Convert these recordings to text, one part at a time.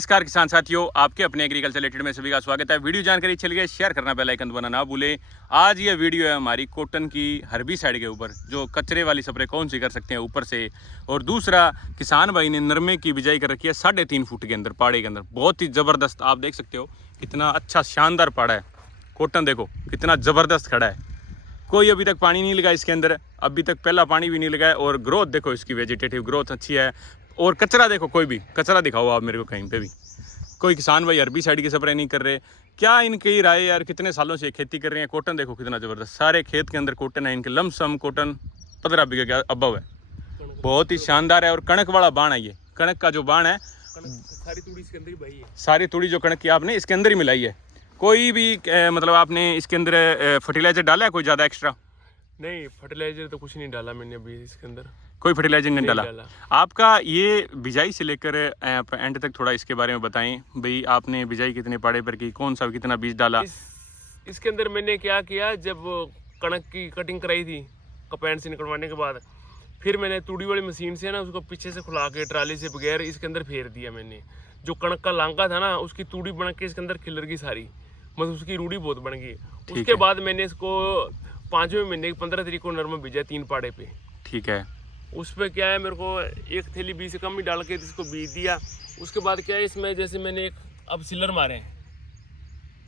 नमस्कार किसान साथियों, आपके अपने एग्रीकल्चर रिलेटेड में सभी का स्वागत है। वीडियो जानकारी चल गई, शेयर करना, बेल आइकन दबाना ना भूले। आज ये वीडियो है हमारी कॉटन की हर्बिसाइड के ऊपर, जो कचरे वाली स्प्रे कौन सी कर सकते हैं ऊपर से। और दूसरा, किसान भाई ने नरमे की बिजाई कर रखी है 3.5 फुट के अंदर, पाड़े के अंदर। बहुत ही ज़बरदस्त, आप देख सकते हो कितना अच्छा शानदार पाड़ा है। कॉटन देखो कितना ज़बरदस्त खड़ा है, कोई अभी तक पानी नहीं लगा इसके अंदर, अभी तक पहला पानी भी नहीं लगा है। और ग्रोथ देखो इसकी, वेजिटेटिव ग्रोथ अच्छी है। और कचरा देखो, कोई भी कचरा दिखाओ आप मेरे को कहीं पे भी। कोई किसान भाई हर्बिसाइड की स्प्रे नहीं कर रहे, क्या इनकी राय यार, कितने सालों से खेती कर रहे हैं। कॉटन देखो कितना ज़बरदस्त, सारे खेत के अंदर कॉटन है इनके, लमसम कॉटन 15 बीघे के अबव है। बहुत ही शानदार है। और कणक वाला बाण है ये, कणक का जो बाण है, सारी तूड़ी इसके अंदर ही बही है। सारी तूड़ी जो कणक की आपने इसके अंदर ही मिलाई है। कोई भी मतलब आपने इसके अंदर फर्टिलाइजर डाला है कोई ज़्यादा एक्स्ट्रा? नहीं, फर्टिलाइजर तो कुछ नहीं डाला मैंने अभी इसके अंदर, कोई फर्टिलाइजर नहीं डाला। डाला। आपका ये बिजाई से लेकर एंड तक थोड़ा इसके बारे में बताएं भाई, आपने बिजाई कितने पाड़े पर की, कौन सा कितना बीज डाला? इसके अंदर मैंने क्या किया, जब कणक की कटिंग कराई थी कपैन से निकलवाने के बाद, फिर मैंने तूड़ी वाली मशीन से ना उसको पीछे से खुला के ट्राली से बगैर इसके अंदर फेर दिया मैंने। जो कणक का लांगा था ना, उसकी तूड़ी बन के इसके अंदर खिलर गई सारी, मतलब उसकी रूढ़ी बहुत बन गई। उसके बाद मैंने इसको 5वें महीने की 15 तारीख को नरमा बीजा 3 पाड़े पे। ठीक है। उस पर क्या है, मेरे को 1 थैली बीज से कम ही डाल के इसको बीज दिया। उसके बाद क्या है, इसमें जैसे मैंने अब सिलर मारे हैं,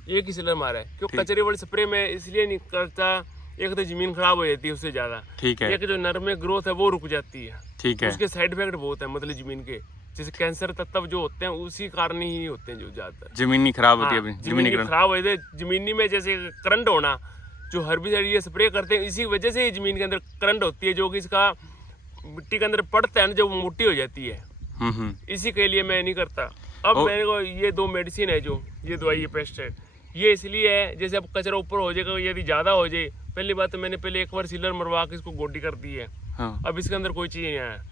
एक ही सिलर मारा है। क्यों कचरे वाले स्प्रे में इसलिए नहीं करता, एक तो जमीन खराब हो जाती है उससे ज़्यादा, ठीक है। एक जो नर में ग्रोथ है वो रुक जाती है। ठीक है। उसके साइड इफेक्ट बहुत है, मतलब जमीन के, जैसे कैंसर तत्व जो होते हैं उसी कारण ही होते हैं जो ज़्यादातर। जमीनी खराब होती है अभी, जमीनी खराब हो जाती है। जमीनी में जैसे करंट होना, जो हर्बिसाइड ये स्प्रे करते हैं इसी वजह से ही जमीन के अंदर करंट होती है, जो कि इसका मिट्टी के अंदर पड़ता है ना, जो मोटी हो जाती है। इसी के लिए मैं नहीं करता। अब मेरे को ये 2 मेडिसिन है, जो ये दवाई है पेस्टिसाइड, ये इसलिए है जैसे अब कचरा ऊपर हो जाएगा, यदि ज़्यादा हो जाए, पहली बात तो मैंने पहले एक बार सीलर मरवा के इसको गोडी कर दी है। अब इसके अंदर कोई चीज़ नहीं आया।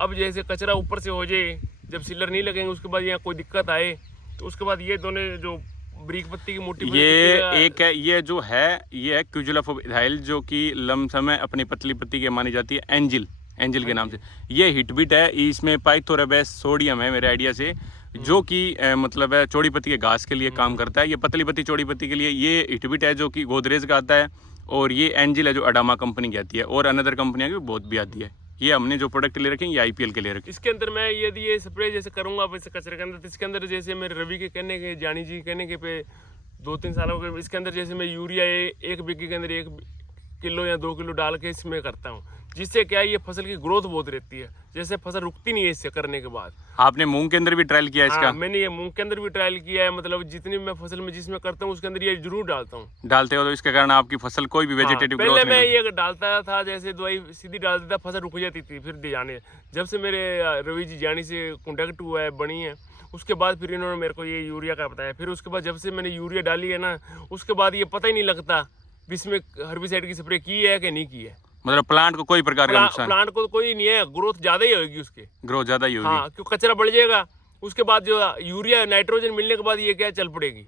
अब जैसे कचरा ऊपर से हो जाए, जब सीलर नहीं लगेंगे उसके बाद यहाँ कोई दिक्कत आए, तो उसके बाद ये दोनों जो ब्रीक पत्ती की मोटी, ये एक है, ये जो है ये है क्यूजुलाफोइथाइल, जो कि लमसम अपनी पतली पत्ती की मानी जाती है, एंजिल के नाम से। ये हिटबिट है, इसमें पाइथोरेबेस सोडियम है मेरे आइडिया से, जो कि मतलब है चौड़ी पत्ती के घास के लिए काम करता है। ये पतली पत्ती चौड़ी पत्ती के लिए ये हिटबिट है, जो कि गोदरेज का आता है। और ये एंजिल है जो अडामा कंपनी की आती है, और अनदर कंपनियां की बहुत भी आती है। ये हमने जो प्रोडक्ट ले रखे हैं ये IPL के ले रखे। इसके अंदर मैं यदि ये स्प्रे जैसे करूंगा वैसे कचरे के अंदर, तो इसके अंदर जैसे मेरे रवि के कहने के, जानी जी कहने के पे 2-3 सालों के, इसके अंदर जैसे मैं यूरिया 1 बीघे के अंदर 1 किलो या 2 किलो डाल के इसमें करता हूँ, जिससे क्या है ये फसल की ग्रोथ बहुत रहती है, जैसे फसल रुकती नहीं है इससे करने के बाद। आपने मूंग के अंदर भी ट्रायल किया इसका? हाँ, मैंने ये मूंग के अंदर भी ट्रायल किया है, मतलब जितनी मैं फसल में जिसमें करता हूँ उसके अंदर ये जरूर डालता हूँ। डालते हो तो इसके कारण आपकी फसल कोई भी वेजिटेटिव ग्रोथ पहले मैं ये डालता था, जैसे दवाई सीधी डालता था, फसल रुक जाती थी। फिर जाने जब से मेरे रवि जी जानी से कॉन्टेक्ट हुआ है, बनी है, उसके बाद फिर इन्होंने मेरे को ये यूरिया का बताया। फिर उसके बाद जब से मैंने यूरिया डाली है ना, उसके बाद ये पता ही नहीं लगता इसमें हर्बिसाइड की स्प्रे की है कि नहीं की है। मतलब प्लांट को कोई प्रकार का नुकसान? प्लांट को कोई नहीं है, ग्रोथ ज्यादा ही होगी उसके, ग्रोथ ज्यादा ही होगी। हाँ, क्यों कचरा बढ़ जाएगा। उसके बाद जो यूरिया नाइट्रोजन मिलने के बाद ये क्या चल पड़ेगी,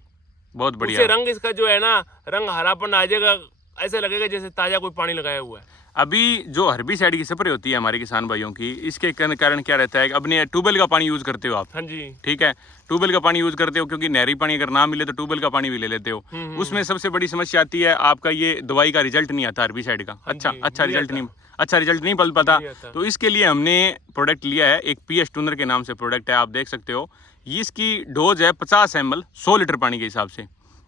बहुत बढ़िया। उससे रंग इसका जो है ना, रंग हरापन आ जाएगा, ऐसा लगेगा जैसे ताजा कोई पानी लगाया हुआ है। अभी जो हर्बिसाइड की स्प्रे होती है हमारे किसान भाइयों की, इसके कारण क्या रहता है, अपने ट्यूबवेल का पानी यूज करते हो आप? हाँ जी। ठीक है, ट्यूबवेल का पानी यूज करते हो, क्योंकि नहरी पानी अगर ना मिले तो ट्यूबवेल का पानी भी ले लेते हो। उसमें सबसे बड़ी समस्या आती है आपका, ये दवाई का रिजल्ट नहीं आता हर्बिसाइड का। अच्छा रिजल्ट नहीं बन पाता। तो इसके लिए हमने प्रोडक्ट लिया है, एक PS टूनर के नाम से प्रोडक्ट है, आप देख सकते हो। इसकी डोज है 50 ml 100 लीटर पानी के हिसाब से।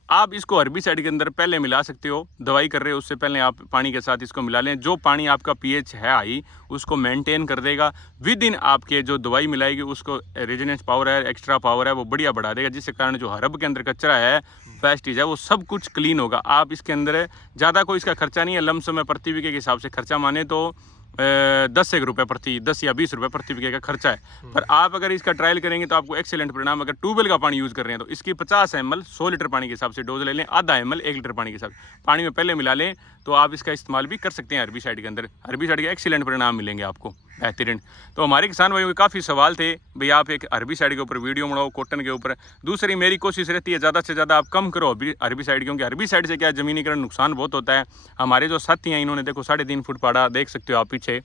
आप इसको हर्बिसाइड के अंदर पहले मिला सकते हो, दवाई कर रहे हो उससे पहले आप पानी के साथ इसको मिला लें। जो पानी आपका pH है हाई, उसको मेंटेन कर देगा। विद इन आपके जो दवाई मिलाएगी उसको रेजिस्टेंस पावर है, एक्स्ट्रा पावर है, वो बढ़िया बढ़ा देगा, जिसके कारण जो हर्ब के अंदर कचरा है, पेस्टिसाइड है, वो सब कुछ क्लीन होगा। आप इसके अंदर ज़्यादा कोई इसका खर्चा नहीं है, लमसम है प्रति बीघे के हिसाब से खर्चा माने तो 10 रुपये प्रति 10 या 20 रुपये प्रति बीघे का खर्चा है। पर आप अगर इसका ट्रायल करेंगे तो आपको एक्सेलेंट परिणाम। अगर ट्यूबवेल का पानी यूज़ कर रहे हैं तो इसकी 50 ml 100 लीटर पानी के हिसाब से डोज ले लें, आधा ml 1 लीटर पानी के साथ पानी में पहले मिला लें, तो आप इसका इस्तेमाल भी कर सकते हैं हर्बिसाइड के अंदर। हर्बिसाइड के एक्सीलेंट परिणाम मिलेंगे आपको, बेहतरीन। तो हमारे किसान भाइयों के काफ़ी सवाल थे, भाई आप एक हर्बिसाइड के ऊपर वीडियो बनाओ, कॉटन के ऊपर। दूसरी मेरी कोशिश रहती है ज़्यादा से ज़्यादा आप कम करो हर्बिसाइड, क्योंकि हर्बिसाइड से क्या जमीनीकरण नुकसान बहुत होता है। हमारे जो साथी हैं इन्होंने देखो 3.5 फुट पाड़ा, देख सकते हो आप पीछे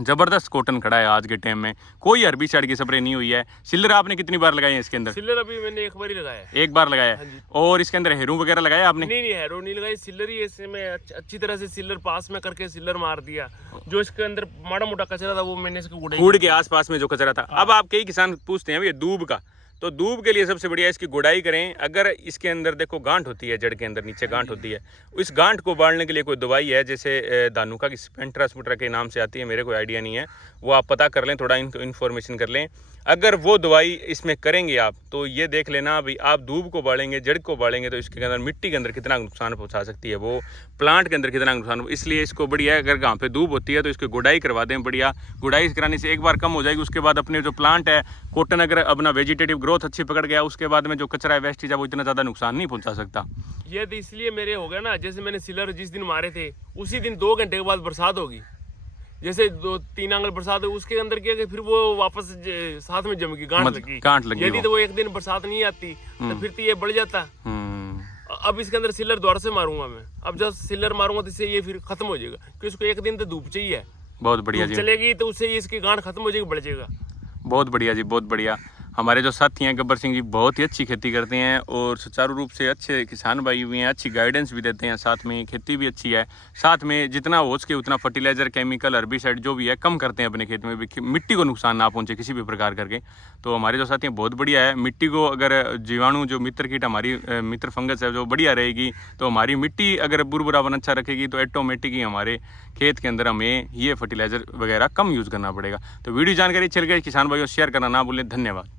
जबरदस्त कॉटन खड़ा है आज के टाइम में, कोई हर्बिसाइड की स्प्रे नहीं हुई है। सिल्लर आपने कितनी बार लगाई है इसके अंदर? सिल्लर अभी मैंने एक बार ही लगाया है। एक बार लगाया है। और इसके अंदर हेरू वगैरह लगाया आपने? नहीं नहीं, हैरो नहीं लगाई, सिल्लर ही ऐसे में अच्छी तरह से सिल्लर पास में करके सिल्लर मार दिया। जो इसके अंदर माड़ा मोटा कचरा था वो मैंने इसको खूड़ के आसपास में जो कचरा था। अब आप कई किसान पूछते हैं ये दूब का, तो दूब के लिए सबसे बढ़िया इसकी गुड़ाई करें। अगर इसके अंदर देखो गांठ होती है, जड़ के अंदर नीचे गांठ होती है, इस गांठ को बाढ़ने के लिए कोई दवाई है, जैसे दानुका की स्पेंट्रा स्पुट्रा के नाम से आती है, मेरे कोई आइडिया नहीं है, वो आप पता कर लें, थोड़ा इन्फॉर्मेशन कर लें। अगर वो दवाई इसमें करेंगे आप, तो ये देख लेना भाई आप दूब को बाढ़ेंगे, जड़ को बाढ़ेंगे, तो इसके अंदर मिट्टी के अंदर कितना नुकसान पहुंचा सकती है, वो प्लांट के अंदर कितना नुकसान। इसलिए इसको बढ़िया, अगर गाँव पे दूब होती है तो इसकी गुड़ाई करवा दें बढ़िया। गुड़ाई कराने से एक बार कम हो जाएगी, उसके बाद अपने जो प्लांट है कॉटन, अगर अपना वेजिटेटिव ग्रोथ अच्छी पकड़ गया, उसके बाद में जो कचरा है वेस्टेज है वो इतना ज़्यादा नुकसान नहीं पहुंचा सकता। ये तो इसलिए मेरे हो गया ना, जैसे मैंने सिलर जिस दिन मारे थे उसी दिन 2 घंटे के बाद बरसात होगी, जैसे 2-3 आंगल बरसात हो, उसके अंदर क्या कि फिर वो वापस साथ में जम गई, गांठ लगी। यदि तो वो एक दिन बरसात नहीं आती तो फिर तो ये बढ़ जाता। अब इसके अंदर सिलर दोबारा से मारूंगा मैं। अब जब सिलर मारूंगा तो इससे ये फिर खत्म हो जाएगा, क्योंकि उसको एक दिन तो धूप चाहिए। बहुत बढ़िया जी, चलेगी तो उससे इसकी गांठ खत्म हो जाएगी, बढ़ जाएगा। बहुत बढ़िया जी, बहुत बढ़िया। हमारे जो साथी हैं गब्बर सिंह जी बहुत ही अच्छी खेती करते हैं और सुचारू रूप से अच्छे किसान भाई हुए हैं, अच्छी गाइडेंस भी देते हैं, साथ में खेती भी अच्छी है, साथ में जितना हो सके उतना फर्टिलाइजर, केमिकल, हर्बिसाइड जो भी है कम करते हैं अपने खेत में भी, मिट्टी को नुकसान ना पहुंचे किसी भी प्रकार करके। तो हमारे जो साथी हैं बहुत बढ़िया है। मिट्टी को अगर जीवाणु, जो मित्र कीट हमारी मित्र फंगस है जो बढ़िया रहेगी, तो हमारी मिट्टी अगर बुरबुरापन अच्छा रखेगी तो ऑटोमेटिक ही हमारे खेत के अंदर हमें ये फर्टिलाइजर वगैरह कम यूज़ करना पड़ेगा। तो वीडियो जानकारी चल गई किसान भाइयों, शेयर करना ना भूलें। धन्यवाद।